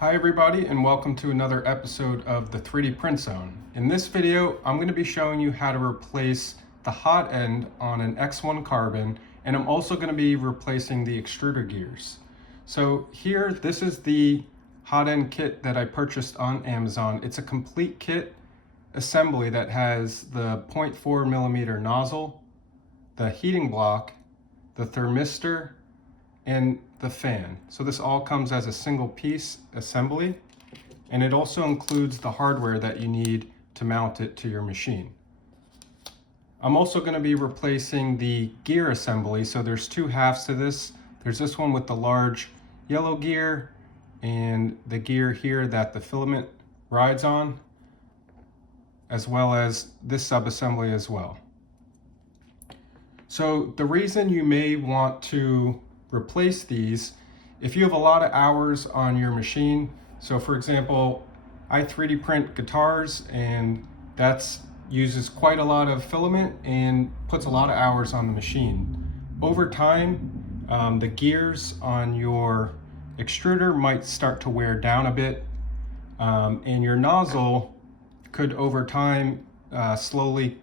Hi everybody, and welcome to another episode of the 3D Print Zone. In this video, I'm going to be showing you how to replace the hot end on an X1 carbon, and I'm also going to be replacing the extruder gears. So here, this is the hot end kit that I purchased on Amazon. It's a complete kit assembly that has the 0.4 millimeter nozzle, the heating block, the thermistor, and the fan. So this all comes as a single piece assembly, and it also includes the hardware that you need to mount it to your machine. I'm also going to be replacing the gear assembly, so there's two halves to this. There's this one with the large yellow gear and the gear here that the filament rides on, as well as this subassembly as well. So the reason you may want to replace these, if you have a lot of hours on your machine. So for example, I 3D print guitars, and that uses quite a lot of filament and puts a lot of hours on the machine. Over time, the gears on your extruder might start to wear down a bit, and your nozzle could over time slowly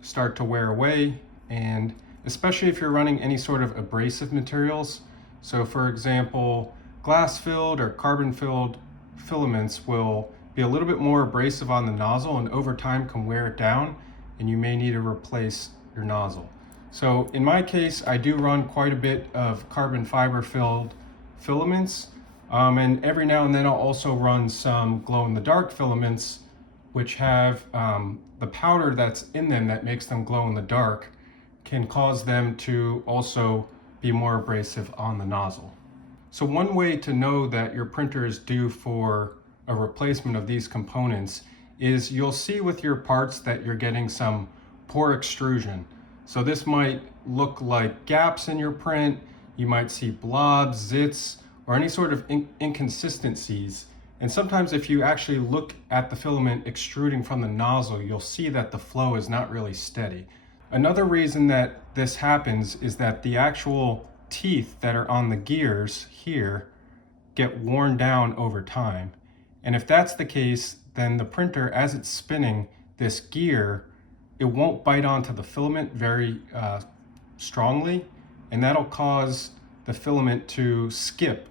start to wear away, and especially if you're running any sort of abrasive materials. So for example, glass filled or carbon filled filaments will be a little bit more abrasive on the nozzle, and over time can wear it down, and you may need to replace your nozzle. So in my case, I do run quite a bit of carbon fiber filled filaments, and every now and then I'll also run some glow in the dark filaments, which have the powder that's in them that makes them glow in the dark can cause them to also be more abrasive on the nozzle. So one way to know that your printer is due for a replacement of these components is you'll see with your parts that you're getting some poor extrusion. So this might look like gaps in your print, you might see blobs, zits, or any sort of inconsistencies. And sometimes if you actually look at the filament extruding from the nozzle, you'll see that the flow is not really steady. Another reason that this happens is that the actual teeth that are on the gears here get worn down over time. And if that's the case, then the printer, as it's spinning this gear, it won't bite onto the filament very strongly, and that'll cause the filament to skip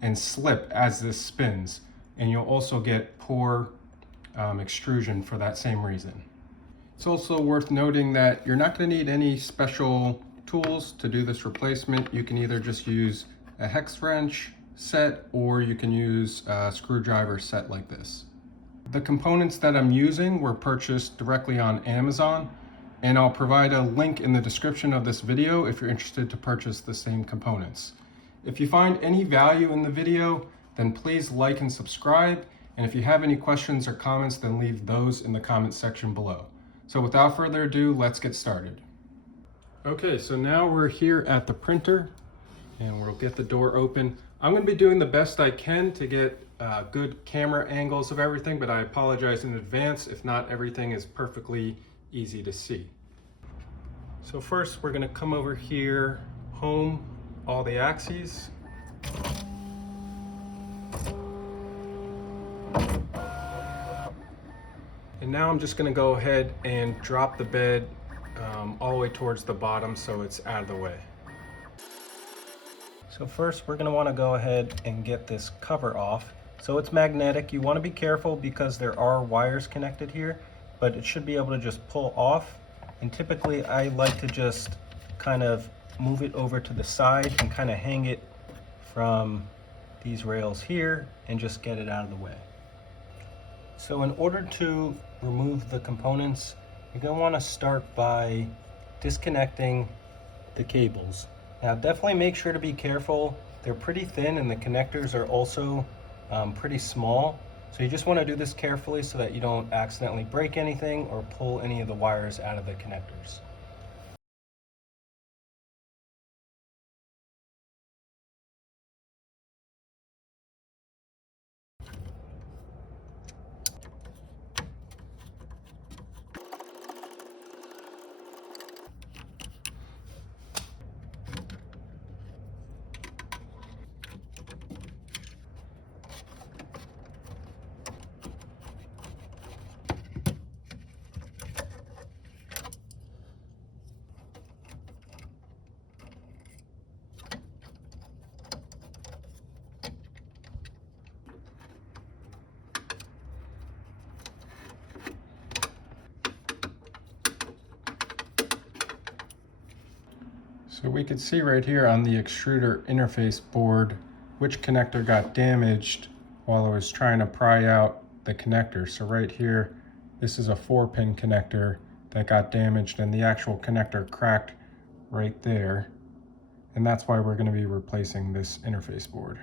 and slip as this spins. And you'll also get poor extrusion for that same reason. It's also worth noting that you're not going to need any special tools to do this replacement. You can either just use a hex wrench set, or you can use a screwdriver set like this. The components that I'm using were purchased directly on Amazon, and I'll provide a link in the description of this video if you're interested to purchase the same components. If you find any value in the video, then please like and subscribe, and if you have any questions or comments, then leave those in the comment section below. So without further ado, let's get started. Okay, so now we're here at the printer, and we'll get the door open. I'm going to be doing the best I can to get good camera angles of everything, but I apologize in advance if not everything is perfectly easy to see. So first we're going to come over here, home all the axes. And now I'm just going to go ahead and drop the bed all the way towards the bottom so it's out of the way. So first we're going to want to go ahead and get this cover off. So it's magnetic. You want to be careful because there are wires connected here, but it should be able to just pull off. And typically I like to just kind of move it over to the side and kind of hang it from these rails here and just get it out of the way. So in order to remove the components, you're going to want to start by disconnecting the cables. Now definitely make sure to be careful. They're pretty thin and the connectors are also pretty small. So you just want to do this carefully so that you don't accidentally break anything or pull any of the wires out of the connectors. So we could see right here on the extruder interface board which connector got damaged while I was trying to pry out the connector. So right here, this is a 4-pin connector that got damaged and the actual connector cracked right there. And that's why we're going to be replacing this interface board.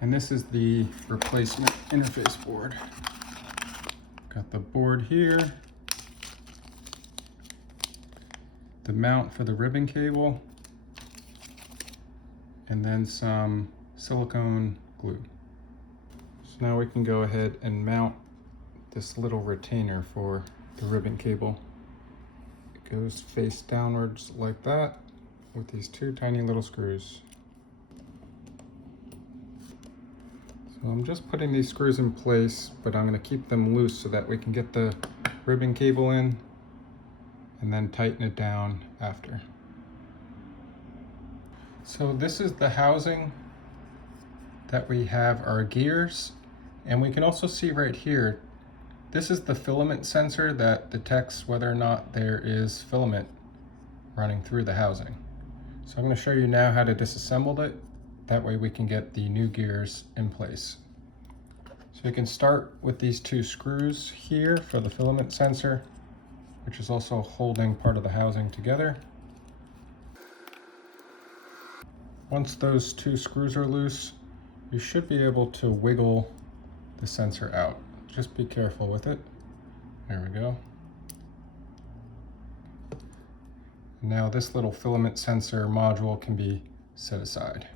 And this is the replacement interface board. Got the board here, the mount for the ribbon cable, and then some silicone glue. So now we can go ahead and mount this little retainer for the ribbon cable. It goes face downwards like that with these 2 tiny little screws. So I'm just putting these screws in place, but I'm going to keep them loose so that we can get the ribbon cable in and then tighten it down after. So this is the housing that we have our gears, and we can also see right here, this is the filament sensor that detects whether or not there is filament running through the housing. So I'm going to show you now how to disassemble it. That way we can get the new gears in place. So you can start with these 2 screws here for the filament sensor, which is also holding part of the housing together. Once those 2 screws are loose, you should be able to wiggle the sensor out. Just be careful with it. There we go. Now this little filament sensor module can be set aside.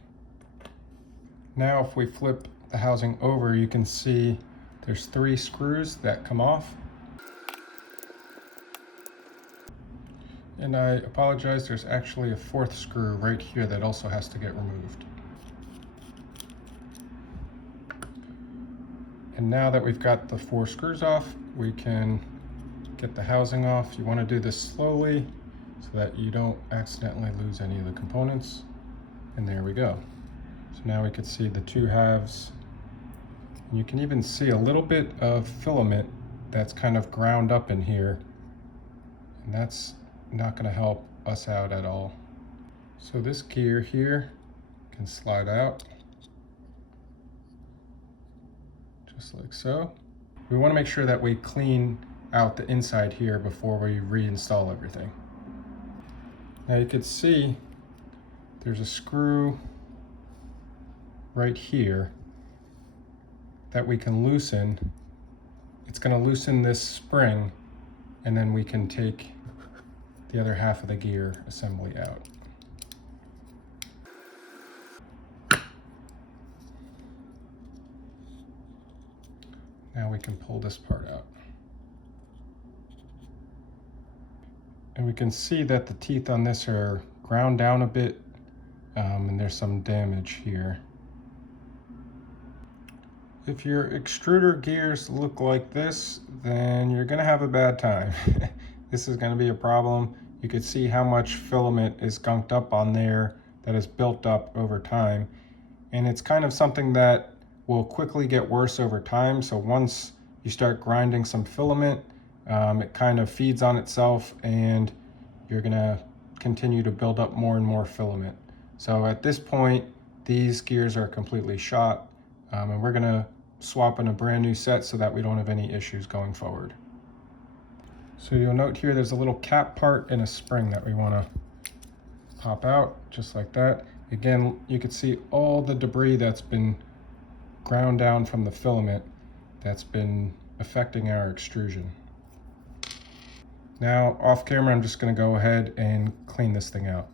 Now if we flip the housing over, you can see there's 3 screws that come off. And I apologize, there's actually a 4th screw right here that also has to get removed. And now that we've got the 4 screws off, we can get the housing off. You want to do this slowly so that you don't accidentally lose any of the components. And there we go. So now we can see the 2 halves. And you can even see a little bit of filament that's kind of ground up in here. And that's not going to help us out at all. So this gear here can slide out just like so. We want to make sure that we clean out the inside here before we reinstall everything. Now you can see there's a screw right here that we can loosen. It's going to loosen this spring, and then we can take the other half of the gear assembly out. Now we can pull this part out. And we can see that the teeth on this are ground down a bit, and there's some damage here. If your extruder gears look like this, then you're gonna have a bad time. This is gonna be a problem. You can see how much filament is gunked up on there that is built up over time. And it's kind of something that will quickly get worse over time. So once you start grinding some filament, it kind of feeds on itself and you're gonna continue to build up more and more filament. So at this point, these gears are completely shot, and we're gonna swap in a brand new set so that we don't have any issues going forward. So you'll note here there's a little cap part and a spring that we wanna pop out, just like that. Again, you can see all the debris that's been ground down from the filament that's been affecting our extrusion. Now, off camera, I'm just gonna go ahead and clean this thing out.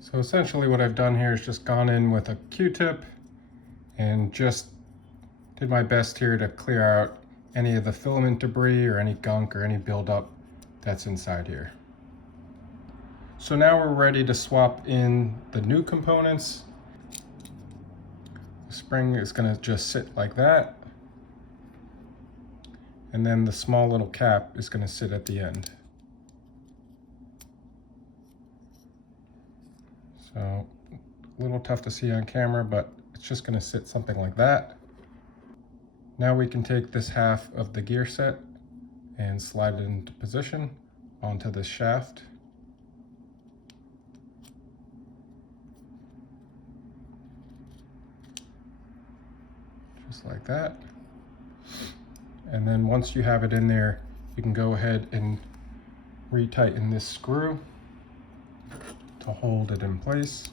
So essentially what I've done here is just gone in with a Q-tip and just did my best here to clear out any of the filament debris or any gunk or any buildup that's inside here. So now we're ready to swap in the new components. The spring is going to just sit like that. And then the small little cap is going to sit at the end. So a little tough to see on camera, but it's just going to sit something like that. Now we can take this half of the gear set and slide it into position onto this shaft. just like that. And then once you have it in there, you can go ahead and retighten this screw to hold it in place.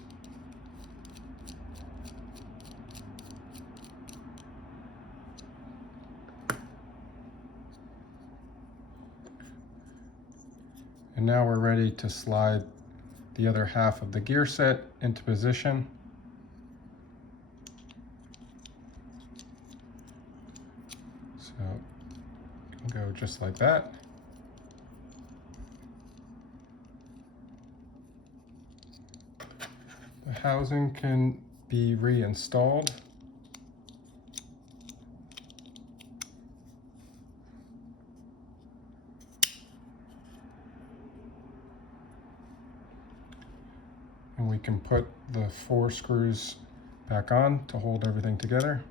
And now we're ready to slide the other half of the gear set into position. So go just like that. The housing can be reinstalled. And we can put the 4 screws back on to hold everything together.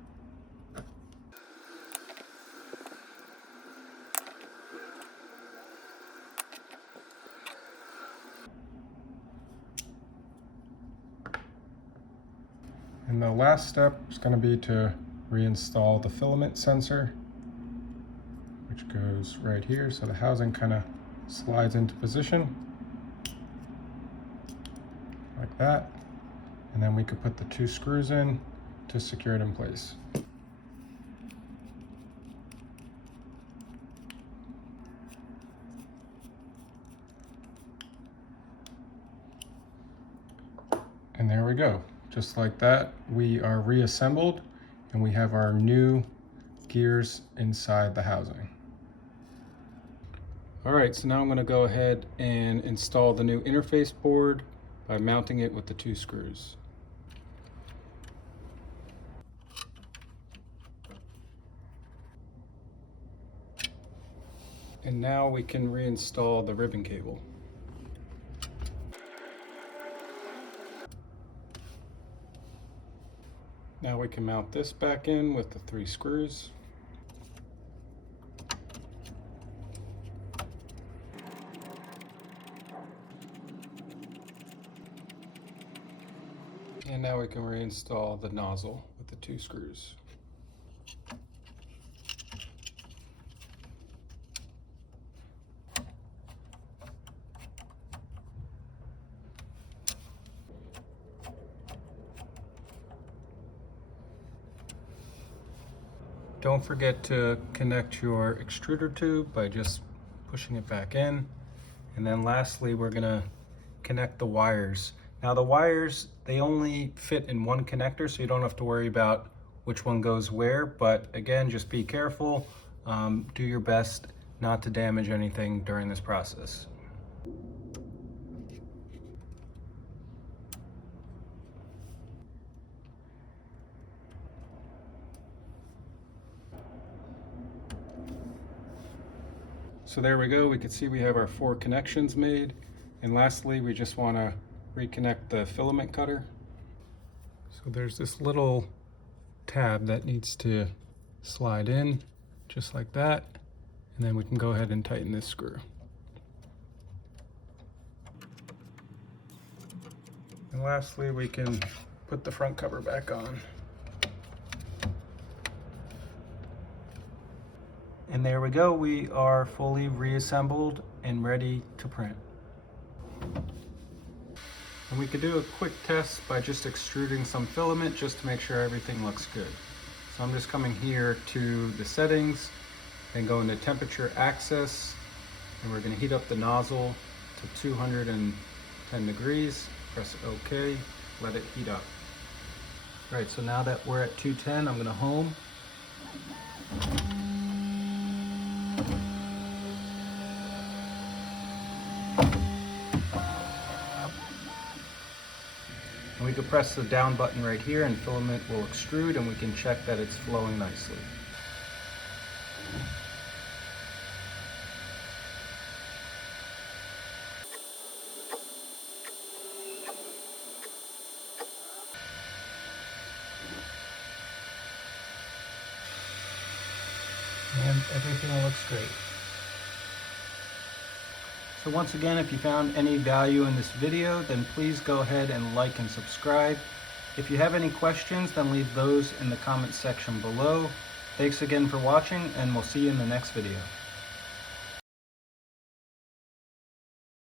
And the last step is going to be to reinstall the filament sensor, which goes right here. So the housing kind of slides into position like that. And then we could put the 2 screws in to secure it in place. And there we go. Just like that, we are reassembled and we have our new gears inside the housing. All right, so now I'm going to go ahead and install the new interface board by mounting it with the 2 screws. And now we can reinstall the ribbon cable. Now we can mount this back in with the 3 screws. And now we can reinstall the nozzle with the 2 screws. Don't forget to connect your extruder tube by just pushing it back in. And then lastly, we're gonna connect the wires. Now the wires, they only fit in one connector, so you don't have to worry about which one goes where. But again, just be careful. Do your best not to damage anything during this process. So there we go. We can see we have our 4 connections made. And lastly, we just want to reconnect the filament cutter. So there's this little tab that needs to slide in just like that. And then we can go ahead and tighten this screw. And lastly, we can put the front cover back on. And there we go, we are fully reassembled and ready to print. And we could do a quick test by just extruding some filament just to make sure everything looks good. So I'm just coming here to the settings, then go into temperature access, and we're gonna heat up the nozzle to 210 degrees, press OK, let it heat up. All right, so now that we're at 210, I'm gonna home. And we can press the down button right here and filament will extrude, and we can check that it's flowing nicely. And everything looks great. So once again, if you found any value in this video, then please go ahead and like and subscribe. If you have any questions, then leave those in the comments section below. Thanks again for watching, and we'll see you in the next video.